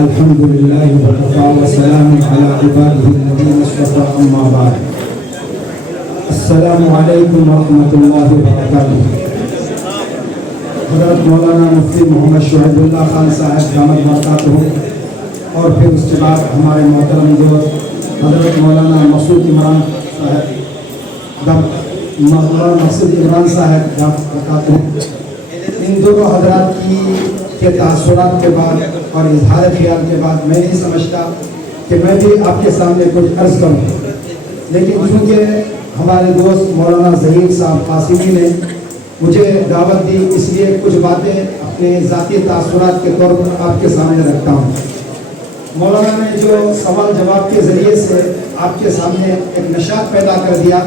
الحمد لله وكفى وسلام على عباده الذين اصطفى اما بعد السلام علیکم ورحمۃ اللہ وبرکاتہ۔ حضرت مولانا مفتی محمد شعیب اللہ خان صاحب دامت برکاتہ، اور پھر اس کے بعد ہمارے محترم دوست حضرت مولانا مسعود عمران صاحب دامت برکاتہ، ان دونوں حضرات کے تاثرات کے بعد اور اظہار خیال کے بعد میں نہیں سمجھتا کہ میں بھی آپ کے سامنے کچھ عرض کروں، لیکن چونکہ ہمارے دوست مولانا ظہیر صاحب قاسمی نے مجھے دعوت دی، اس لیے کچھ باتیں اپنے ذاتی تاثرات کے طور پر آپ کے سامنے رکھتا ہوں۔ مولانا نے جو سوال جواب کے ذریعے سے آپ کے سامنے ایک نشاط پیدا کر دیا،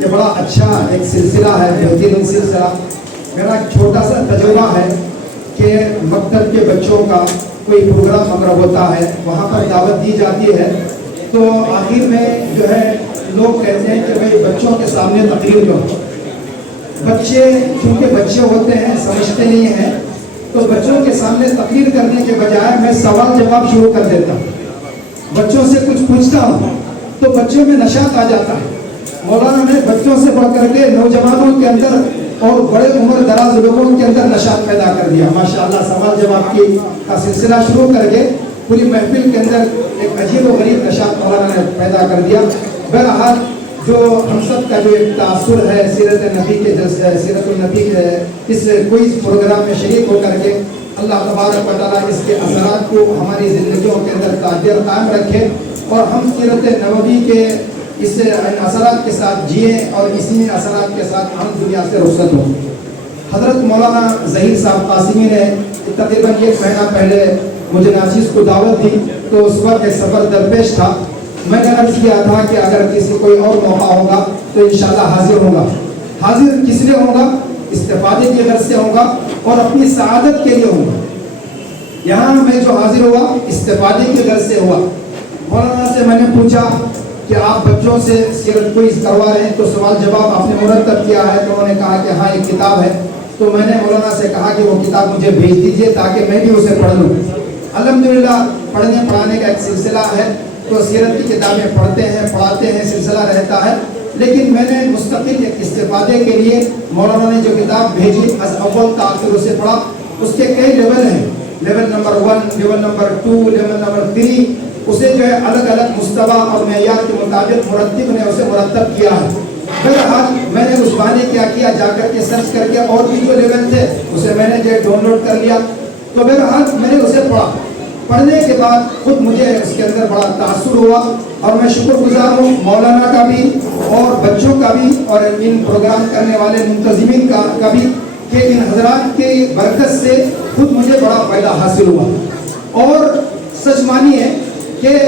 یہ بڑا اچھا ایک سلسلہ ہے، بہترین سلسلہ۔ میرا ایک چھوٹا سا تجربہ ہے کہ مکتب کے بچوں کا کوئی پروگرام اگر ہوتا ہے، وہاں پر دعوت دی جاتی ہے، تو آخر میں جو ہے لوگ کہتے ہیں کہ بھائی بچوں کے سامنے تقریر کرو۔ بچے چونکہ بچے ہوتے ہیں، سمجھتے نہیں ہیں، تو بچوں کے سامنے تقریر کرنے کے بجائے میں سوال جواب شروع کر دیتا ہوں، بچوں سے کچھ پوچھتا ہوں، تو بچوں میں نشاط آ جاتا ہے۔ مولانا نے بچوں سے بڑھ کر کے نوجوانوں کے اندر اور بڑے عمر دراز لوگوں کے اندر نشاط پیدا کر دیا۔ ماشاءاللہ سوال جواب کا سلسلہ شروع کر کے پوری محفل کے اندر ایک عجیب و غریب نشاط مولانا نے پیدا کر دیا۔ بہرحال جو ہم سب کا جو ایک تاثر ہے سیرت النبی کے اس کوئز پروگرام میں شریک ہو کر کے، اللہ تبارک و تعالیٰ اس کے اثرات کو ہماری زندگیوں کے اندر تاثر قائم رکھے، اور ہم سیرت نبوی کے اس اثرات کے ساتھ جئیں اور اسی اثرات کے ساتھ ہم دنیا سے رخصت ہوں۔ حضرت مولانا ظہیر صاحب قاسمی نے تقریباً 1 مہینہ پہلے مجھے ناچیز کو دعوت دی، تو اس وقت ایک سفر درپیش تھا۔ میں نے عرض کیا تھا کہ اگر کسی کوئی اور موقع ہوگا تو انشاءاللہ حاضر ہوگا۔ حاضر کس لیے ہوگا؟ استفادے کی غرض سے ہوگا اور اپنی سعادت کے لیے ہوگا۔ یہاں میں جو حاضر ہوا استفادے کی غرض سے ہوا۔ مولانا سے میں نے پوچھا کہ آپ بچوں سے سیرت کوئز کروا رہے ہیں، تو سوال جواب آپ نے مرتب کیا ہے، تو انہوں نے کہا کہ ہاں ایک کتاب ہے۔ تو میں نے مولانا سے کہا کہ وہ کتاب مجھے بھیج دیجیے تاکہ میں بھی اسے پڑھ لوں۔ الحمدللہ پڑھنے پڑھانے کا ایک سلسلہ ہے، تو سیرت کی کتابیں پڑھتے ہیں پڑھاتے ہیں، سلسلہ رہتا ہے، لیکن میں نے مستقل ایک استفادے کے لیے مولانا نے جو کتاب بھیجی از اول تا آخر اسے پڑھا۔ اس کے کئی لیول ہیں، level number 1، level number 2، level number 3، اسے جو ہے الگ الگ مستویٰ اور معیار کے مطابق مرتب نے اسے مرتب کیا ہے۔ بہرحال میں نے اس بہانے کیا جا کر کے سرچ کر کے اور بھی جو لیول تھے اسے میں نے جو ڈاؤن لوڈ کر لیا۔ تو بہرحال میں نے اسے پڑھا۔ پڑھنے کے بعد خود مجھے اس کے اندر بڑا تاثر ہوا، اور میں شکر گزار ہوں مولانا کا بھی اور بچوں کا بھی اور ان پروگرام کرنے والے منتظمین کا بھی، کہ ان حضرات کے برکت سے خود مجھے بڑا فائدہ حاصل ہوا۔ اور سچ مانیے کہ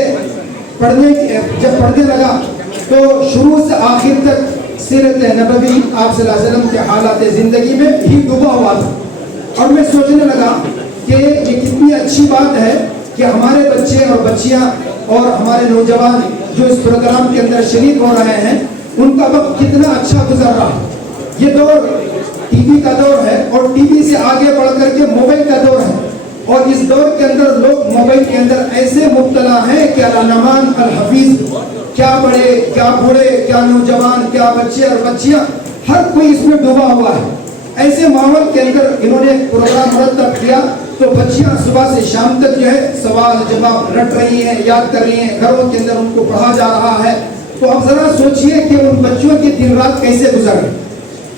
جب پڑھنے لگا تو شروع سے آخر تک سیرت نبوی آپ صلی اللہ علیہ وسلم کے حالات زندگی میں ہی ڈوبا ہوا تھا، اور میں سوچنے لگا کہ یہ کتنی اچھی بات ہے کہ ہمارے بچے اور بچیاں اور ہمارے نوجوان جو اس پروگرام کے اندر شریک ہو رہے ہیں، ان کا وقت کتنا اچھا گزر رہا۔ یہ دور ٹی وی کا دور ہے، اور ٹی وی سے آگے بڑھ کر کے موبائل کا دور ہے، اور اس دور کے اندر لوگ موبائل کے اندر ایسے مبتلا ہیں کہ العنمان الحفیظ، کیا بڑے کیا بوڑھے کیا نوجوان کیا بچے اور بچیاں، ہر کوئی اس میں ڈوبا ہوا ہے۔ ایسے ماحول کے اندر انہوں نے پروگرام مرتب کیا، تو بچیاں صبح سے شام تک جو ہے سوال جواب رٹ رہی ہیں، یاد کر رہی ہیں، گھروں کے اندر ان کو پڑھا جا رہا ہے۔ تو اب ذرا سوچئے کہ ان بچوں کے دن رات کیسے گزر رہے ہیں،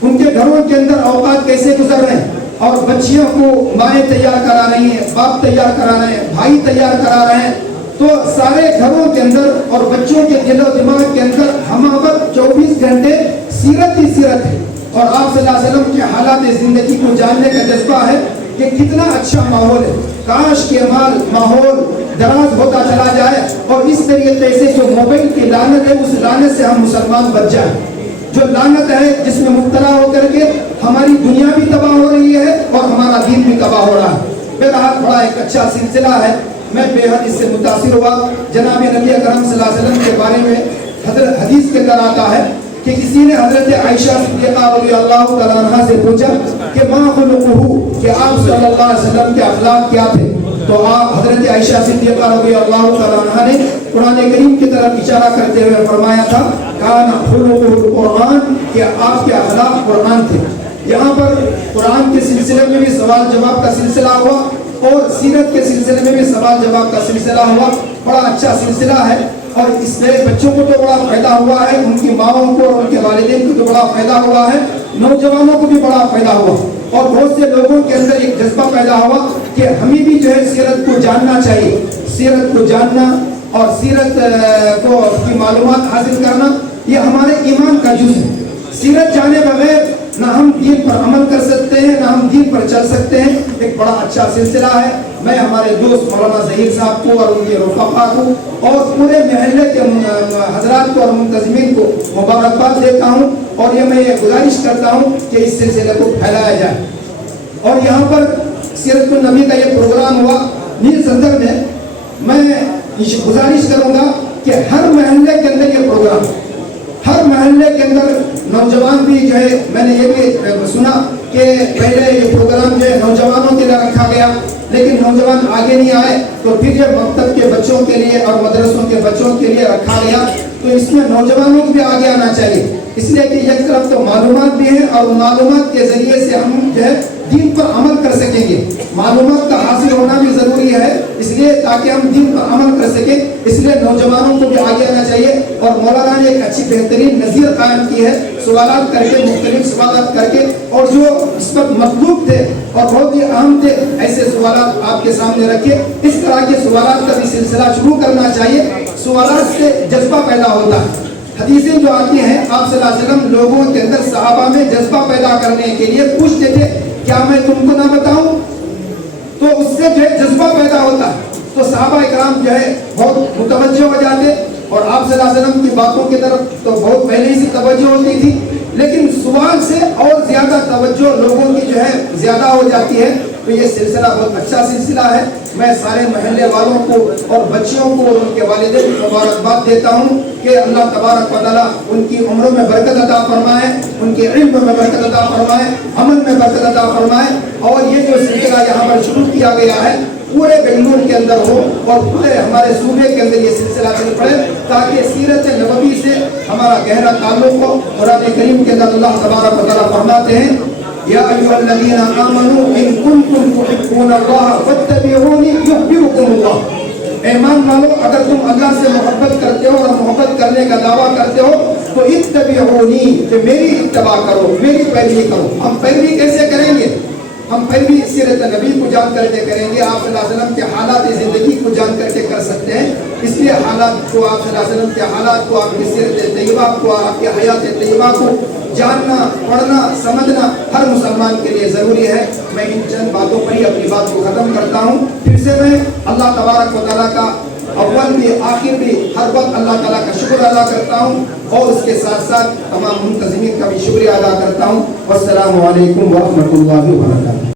ان کے گھروں کے اندر اوقات کیسے گزر رہے ہیں، اور بچیوں کو مائیں تیار کرا رہی ہیں، باپ تیار کرا رہے ہیں، بھائی تیار کرا رہے ہیں۔ تو سارے گھروں کے اندر اور بچوں کے دل و دماغ کے اندر ہم وقت 24 گھنٹے سیرت ہی سیرت ہے، اور آپ صلی اللہ علیہ وسلم کے حالات زندگی کو جاننے کا جذبہ ہے کہ کتنا اچھا ماحول ہے۔ کاش کہ ماحول دراز ہوتا چلا جائے، اور اس طریقے سے جو موبائل کی لعنت ہے اس لعنت سے ہم مسلمان بچ جائیں۔ جو لعنت ہے جس میں مبتلا ہو کر کے ہماری دنیا بھی تباہ ہو رہی ہے اور ہمارا دین بھی تباہ ہو رہا ہے۔ بہرحال بڑا ایک اچھا سلسلہ ہے، میں بے حد اس سے متاثر ہوا۔ جناب نبی اکرم صلی اللہ علیہ وسلم کے بارے میں حدیث کے اندر آتا ہے کہ کسی نے حضرت عائشہ صدیقہ رضی اللہ تعالیٰ عنہ سے پوچھا کہ ما خلقہ، کہ آپ صلی اللہ علیہ وسلم کے اخلاق کیا تھے؟ تو حضرت عائشہ صدیقہ رضی اللہ تعالیٰ عنہا نے قرآن کریم کی طرف اشارہ کرتے ہوئے فرمایا تھا کان خلقہ القرآن، کہ آپ کے اخلاق قرآن تھے۔ یہاں پر قرآن کے سلسلے میں بھی سوال جواب کا سلسلہ ہوا اور سیرت کے سلسلے میں بھی سوال جواب کا سلسلہ ہوا۔ بڑا اچھا سلسلہ ہے اور اس میں بچوں کو تو بڑا فائدہ ہوا ہے، ان کی ماؤں کو اور ان کے والدین کو تو بڑا فائدہ ہوا ہے، نوجوانوں کو بھی بڑا فائدہ ہوا اور بہت سے لوگوں کے اندر ایک جذبہ پیدا ہوا کہ ہمیں بھی جو ہے سیرت کو جاننا چاہیے۔ سیرت کو جاننا اور سیرت کو کی معلومات حاصل کرنا یہ ہمارے ایمان کا جز ہے۔ سیرت جانے بغیر نہ ہم دین پر عمل کر سکتے ہیں، نہ ہم دین پر چل سکتے ہیں۔ ایک بڑا اچھا سلسلہ ہے۔ میں ہمارے دوست مولانا ظہیر صاحب کو اور ان کے رفقا کو اور پورے محلے کے حضرات کو اور منتظمین کو مبارکباد دیتا ہوں اور یہ میں گزارش کرتا ہوں کہ اس سلسلے کو پھیلایا جائے۔ اور یہاں پر سیرت النبی کا یہ پروگرام ہوا، نیل صدر میں گزارش کروں گا کہ ہر محلے کے اندر یہ پروگرام، ہر محلے کے اندر نوجوان بھی جو ہے، میں نے یہ بھی سنا کہ پہلے یہ پروگرام جو ہے نوجوانوں کے لیے رکھا گیا لیکن نوجوان آگے نہیں آئے، تو پھر یہ مکتب کے بچوں کے لیے اور مدرسوں کے بچوں کے لیے رکھا گیا۔ تو اس میں نوجوانوں کو بھی آگے آنا چاہیے، اس لیے کہ ایک طرف تو معلومات بھی ہے اور معلومات کے ذریعے سے ہم جو ہے دین پر عمل کر سکیں گے۔ معلومات کا حاصل ہونا بھی ضروری ہے اس لیے تاکہ ہم دین پر عمل کر سکیں، اس لیے نوجوانوں کو بھی آگے آنا چاہیے۔ اور مولانا نے ایک اچھی بہترین نظیر قائم کی ہے، سوالات کر کے، مختلف سوالات کر کے، اور جو اس وقت مطلوب تھے اور بہت ہی اہم تھے ایسے سوالات آپ کے سامنے رکھے۔ اس طرح کے سوالات کا بھی سلسلہ شروع کرنا چاہیے، سوالات سے جذبہ پیدا ہوتا ہے۔ حدیثیں جو آتی ہیں آپ صلی اللہ علیہ وسلم لوگوں کے اندر، صحابہ میں جذبہ پیدا کرنے کے لیے پوچھتے تھے کیا میں تم کو نہ بتاؤں، تو اس سے جو ہے جذبہ پیدا ہوتا ہے۔ تو صحابہ اکرام جو ہے بہت متوجہ ہو جاتے اور آپ صلی اللہ علیہ وسلم کی باتوں کی طرف تو بہت پہلے ہی سے توجہ ہوتی تھی، لیکن سوال سے اور زیادہ توجہ لوگوں کی جو ہے زیادہ ہو جاتی ہے۔ تو یہ سلسلہ بہت اچھا سلسلہ ہے۔ میں سارے محلے والوں کو اور بچیوں کو اور ان کے والدین کو مبارکباد دیتا ہوں کہ اللہ تبارک و تعالیٰ ان کی عمروں میں برکت عطا فرمائے، ان کے علم میں برکت عطا فرمائے، عمل میں برکت عطا فرمائے، اور یہ جو سلسلہ یہاں پر شروع کیا گیا ہے پورے بنگلور کے اندر ہو اور پورے ہمارے صوبے کے اندر یہ سلسلہ چل پڑے، تاکہ سیرت نبوی سے ہمارا گہرا تعلق ہو۔ قرآن کریم کے اندر اللہ تبارک و تعالیٰ فرماتے ہیں یا ایھا الذین آمنوا ان کنتم تحبون اللہ فاتبعونی یحببکم اللہ۔ ایمان والو، اگر تم اللہ سے محبت کرتے ہو اور محبت کرنے کا دعویٰ کرتے ہو تو اتبعونی، کہ میری اتباع کرو، میری پیروی کرو۔ ہم پیروی کیسے کریں گے؟ ہم پیروی سیرت نبی کو جان کر کے کریں گے، آپ صلی اللہ علیہ وسلم کے حالات زندگی کو جان کر کے کر سکتے ہیں۔ اس لیے حالات کو، آپ صلی اللہ علیہ وسلم کے حالات کو، آپ کی سیرت طیبہ کو، آپ کی حیات طیبہ کو جاننا، پڑھنا، سمجھنا ہر مسلمان کے لیے ضروری ہے۔ میں ان چند باتوں پر ہی اپنی بات کو ختم کرتا ہوں۔ پھر سے میں اللہ تبارک و تعالیٰ کا اول بھی آخر بھی ہر وقت اللہ تعالیٰ کا شکر ادا کرتا ہوں اور اس کے ساتھ ساتھ تمام منتظمین کا بھی شکریہ ادا کرتا ہوں۔ والسلام علیکم ورحمۃ اللہ وبرکاتہ۔